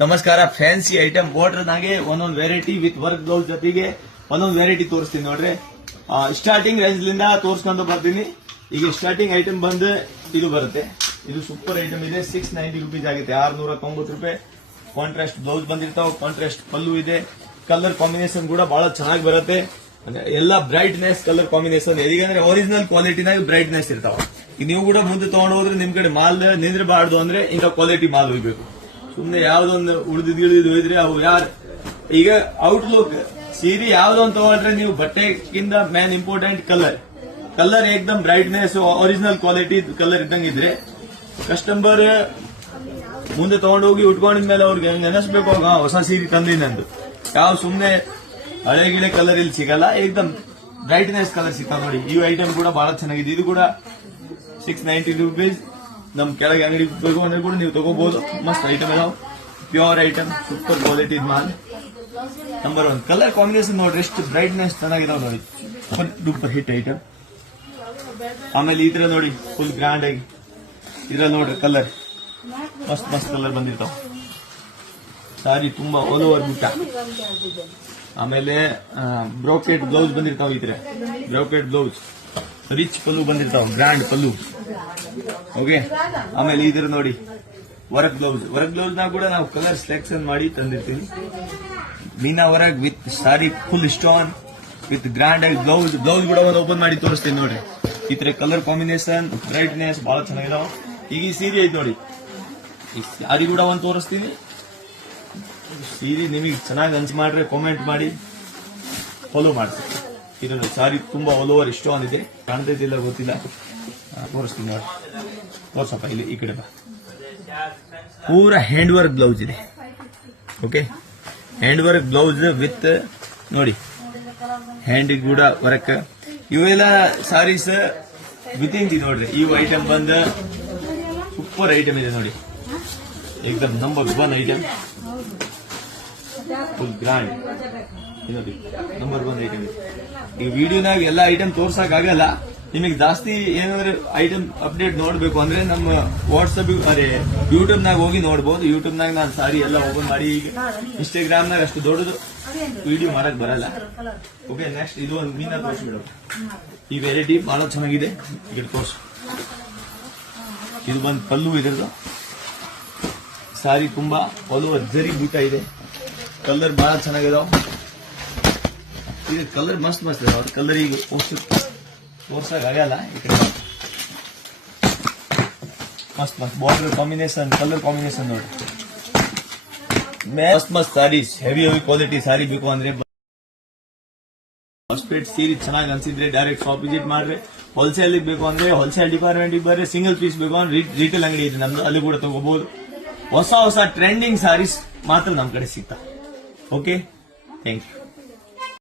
ನಮಸ್ಕಾರ. Fancy item ಬಾರ್ಡರ್ನಾಗೆ ಒಂದೊಂದು variety with work blouse ಜೊತೆಗೆ ಒಂದೊಂದು ವೆರೈಟಿ ತೋರಿಸ್ತೀನಿ ನೋಡ್ರಿ. ಸ್ಟಾರ್ಟಿಂಗ್ ರೇಂಜ್ ಲಿಂದ ತೋರಿಸ್ಕೊಂಡು ಬರ್ತೀನಿ. ಈಗ ಸ್ಟಾರ್ಟಿಂಗ್ ಐಟಮ್ ಬಂದು ಇದು ಬರುತ್ತೆ. ಇದು ಸೂಪರ್ ಐಟಮ್ ಇದೆ. 690 ರುಪೀಸ್ ಆಗುತ್ತೆ. 690 ರೂಪಾಯಿ. ಕಾಂಟ್ರಾಸ್ಟ್ ಬ್ಲೌಸ್ ಬಂದಿರ್ತಾವ, ಕಾಂಟ್ರಾಸ್ಟ್ ಪಲ್ಲು ಇದೆ. ಕಲರ್ ಕಾಂಬಿನೇಷನ್ ಕೂಡ ಬಹಳ ಚೆನ್ನಾಗಿ ಬರುತ್ತೆ. ಎಲ್ಲ ಬ್ರೈಟ್ನೆಸ್ ಕಲರ್ ಕಾಂಬಿನೇಷನ್. ಹೇಗಂದ್ರೆ ಒರಿಜಿನಲ್ ಕ್ವಾಲಿಟಿನಾಗ ಬ್ರೈಟ್ನೆಸ್ ಇರ್ತಾವ. ಈಗ ನೀವು ಕೂಡ ಮುಂದೆ ತಗೊಂಡು ಹೋದ್ರೆ ನಿಮ್ ಕಡೆ ಮಾಲ್ ನಿಂದ್ರಬಾರ್ದು ಅಂದ್ರೆ ಇಂಥ ಕ್ವಾಲಿಟಿ ಮಾಲ್ ಹೋಗ್ಬೇಕು. ಸುಮ್ನೆ ಯಾವ್ದೊಂದು ಉಳಿದಿದ್ದು ಹೋಯ್ದ್ರೆ ಅವು ಯಾರು ಈಗ ಔಟ್ಲುಕ್ ಸೀರೆ ಯಾವ್ದೊಂದು ತಗೊಂಡ್ರೆ ನೀವು ಬಟ್ಟೆಗಿಂತ ಮೇನ್ ಇಂಪಾರ್ಟೆಂಟ್ ಕಲರ್ ಏಕ್ದಮ್ ಬ್ರೈಟ್ನೆಸ್ ಒರಿಜಿನಲ್ ಕ್ವಾಲಿಟಿ ಕಲರ್ ಇದ್ದಂಗಿದ್ರೆ ಕಸ್ಟಮರ್ ಮುಂದೆ ತಗೊಂಡೋಗಿ ಉಟ್ಕೊಂಡಿದ್ಮೇಲೆ ಅವ್ರಿಗೆ ನೆನೆಸ್ಬೇಕು ಹೊಸ ಸೀರೆ ತಂದಿನಂದು. ಯಾವ ಸುಮ್ನೆ ಹಳೆ ಗಿಳೆ ಕಲರ್ ಇಲ್ಲಿ ಸಿಗಲ್ಲ. ಏಕ್ದಮ್ ಬ್ರೈಟ್ನೆಸ್ ಕಲರ್ ಸಿಗ್ತಾವ ನೋಡಿ. ಈ ಐಟಮ್ ಕೂಡ ಬಹಳ ಚೆನ್ನಾಗಿದೆ. ಇದು ಕೂಡ 690 ರುಪೀಸ್. ನಮ್ ಕೆಳಗೆ ಅಂಗಡಿ ಬೇಕು ಅಂದ್ರೆ ಕೂಡ ನೀವು ತಗೋಬಹುದು. ಮಸ್ತ್ ಐಟಮ್ ಅದಾವ. Pure item, super quality mall. Number 1 colour combination ನೋಡ್ರಿ ಎಷ್ಟು ಬ್ರೈಟ್ನೆಸ್ ಚೆನ್ನಾಗಿದಾವ ನೋಡಿ. Super hit item. ಆಮೇಲೆ ಈ ತರ ನೋಡಿ ಫುಲ್ ಗ್ರ್ಯಾಂಡ್ ಆಗಿ ಇದ್ರಲ್ಲಿ ನೋಡ್ರಿ ಕಲರ್ ಮಸ್ತ್ ಮಸ್ತ್ ಕಲರ್ ಬಂದಿರ್ತಾವ. ಸಾರಿ ತುಂಬಾ ಆಲ್ ಓವರ್ ಬುಟ್ಟ. ಆಮೇಲೆ ಬ್ರೋಕೆಟ್ ಬ್ಲೌಸ್ ಬಂದಿರ್ತಾವ. ಈ ತರ ಬ್ರೋಕೆಟ್ ಬ್ಲೌಸ್ ರಿಚ್ ಪಲ್ಲು ಬಂದಿರ್ತಾವ, ಗ್ರ್ಯಾಂಡ್ ಪಲ್ಲು. ಓಕೆ. ಆಮೇಲೆ ಇದ್ರ ನೋಡಿ ವರ್ಕ್ ಬ್ಲೌಸ್ ನಾಗ ಕೂಡ ನಾವು ಕಲರ್ ಸೆಲೆಕ್ಷನ್ ಮಾಡಿ ತಂದಿರ್ತೀವಿ. Meena work with sari full stone with grand ಆಗಿ ಬ್ಲೌಸ್ ಕೂಡ ಒಂದು ಓಪನ್ ಮಾಡಿ ತೋರಿಸ್ತೀನಿ ನೋಡ್ರಿ. ಈ ತರ ಕಲರ್ ಕಾಂಬಿನೇಷನ್ ಬ್ರೈಟ್ನೆಸ್ ಬಹಳ ಚೆನ್ನಾಗಿದಾವ. ಈಗ ಈ ಸೀರೆ ಐತಿ ನೋಡಿ. ಈ ಸಾರಿ ಕೂಡ ಒಂದು ತೋರಿಸ್ತೀನಿ. ಸೀರೆ ನಿಮಗೆ ಚೆನ್ನಾಗಿ ಅನ್ಸ್ ಮಾಡ್ರೆ ಕಾಮೆಂಟ್ ಮಾಡಿ ಫಾಲೋ ಮಾಡ್ತೀನಿ. ಇದನ್ನು ಸಾರಿ ತುಂಬಾ ಆಲ್ ಓವರ್ ಸ್ಟೋನ್ ಇದೆ. ಕಾಣ್ತೈತಿಲ್ಲ ಗೊತ್ತಿಲ್ಲ, ತೋರಿಸ್ತೀನಿ ನೋಡಿ. ತೋರ್ಸಪ್ಪ ಇಲ್ಲಿ ಈ ಕಡೆ ಬಾ. ಪೂರಾ ಹ್ಯಾಂಡ್ ವರ್ಕ್ ಬ್ಲೌಸ್ ಇದೆ. Okay. Hand work blouse with ನೋಡಿ ಹ್ಯಾಂಡ್ ಕೂಡ ವರ್ಕ್. ಇವೆಲ್ಲ ಸಾರೀಸ್ ವಿತಿನ್ ನೋಡ್ರಿ. ಈ ಐಟಮ್ ಬಂದ ಸೂಪರ್ ಐಟಮ್ ಇದೆ ನೋಡಿ. ಏಕದಮ್ ನಂಬರ್ 1 ಐಟಮ್. ಫುಲ್ ಗ್ರ್ಯಾಂಡ್ ನೋಡಿ. ನಂಬರ್ 1 ಐಟಮ್ ಇದೆ. ಈ ವಿಡಿಯೋನಾಗ ಎಲ್ಲ ಐಟಮ್ ತೋರ್ಸಕ್ ಆಗಲ್ಲ. ನಿಮಗೆ ಜಾಸ್ತಿ ಏನಾದ್ರೆ ಐಟಮ್ ಅಪ್ಡೇಟ್ ನೋಡ್ಬೇಕು ಅಂದ್ರೆ ನಮ್ಮ ವಾಟ್ಸ್ಆಪ್ ಯೂಟ್ಯೂಬ್ ನಾಗ ಹೋಗಿ ನೋಡಬಹುದು. ಯೂಟ್ಯೂಬ್ ನಾಗ ನಾನು ಸಾರಿ ಎಲ್ಲ ಓಪನ್ ಮಾಡಿ. ಈಗ ಇನ್ಸ್ಟಾಗ್ರಾಮ್ ನಾಗ ಅಷ್ಟು ದೊಡ್ಡದು ವಿಡಿಯೋ ಮಾಡಕ್ ಬರಲ್ಲ. ಓಕೆ. ನೆಕ್ಸ್ಟ್ ಇದು ಒಂದು ಮೀನಾ ತೋರಿಸ್ಬಿಡೋದು. ಈ ವೆರೈಟಿ ಬಹಳ ಚೆನ್ನಾಗಿದೆ. ಈಗ ತೋರ್ಸು. ಇದು ಬಂದು ಪಲ್ಲು ಇದ್ರದ್ದು. ಸಾರಿ ತುಂಬಾ ಆಲ್ ಓವರ್ ಜರಿ ಬೂಟ ಇದೆ. ಕಲರ್ ಬಹಳ ಚೆನ್ನಾಗಿದಾವ. ಇದು ಕಲರ್ ಮಸ್ತ್ ಇದಾವ. ಕಲರ್ ಈಗ ತೋರ್ಸಕ್ ಆಗಲ್ಲ. ಈ ಕಡೆ ಮಸ್ತ್ ಬಾರ್ಡರ್ ಕಾಂಬಿನೇಷನ್, ಕಲರ್ ಕಾಂಬಿನೇಷನ್ ನೋಡಿ. ಮಸ್ತ್ ಸಾರೀಸ್, ಹೆವಿ ಕ್ವಾಲಿಟಿ ಸಾರಿ ಬೇಕು ಅಂದ್ರೆ ಹಾಸ್ಪೇಟ್ ಸೀರೆ ಚೆನ್ನಾಗಿ ಅನ್ಸಿದ್ರೆ ಡೈರೆಕ್ಟ್ ಶಾಪ್ ವಿಸಿಟ್ ಮಾಡ್ರೆ. ಹೋಲ್ಸೇಲ್ ಬೇಕು ಅಂದ್ರೆ ಹೋಲ್ಸೇಲ್ ಡಿಪಾರ್ಟ್ಮೆಂಟ್ ಬರ್ರೆ. ಸಿಂಗಲ್ ಪೀಸ್ ಬೇಕು ಅಂದ್ರೆ ರಿಟೇಲ್ ಅಂಗಡಿ ಇದೆ ನಮ್ದು, ಅಲ್ಲಿ ಕೂಡ ತಗೋಬಹುದು. ಹೊಸ ಟ್ರೆಂಡಿಂಗ್ ಸಾರೀಸ್ ಮಾತ್ರ ನಮ್ ಕಡೆ ಸಿಗ್ತಾವ. ಓಕೆ. Thank you.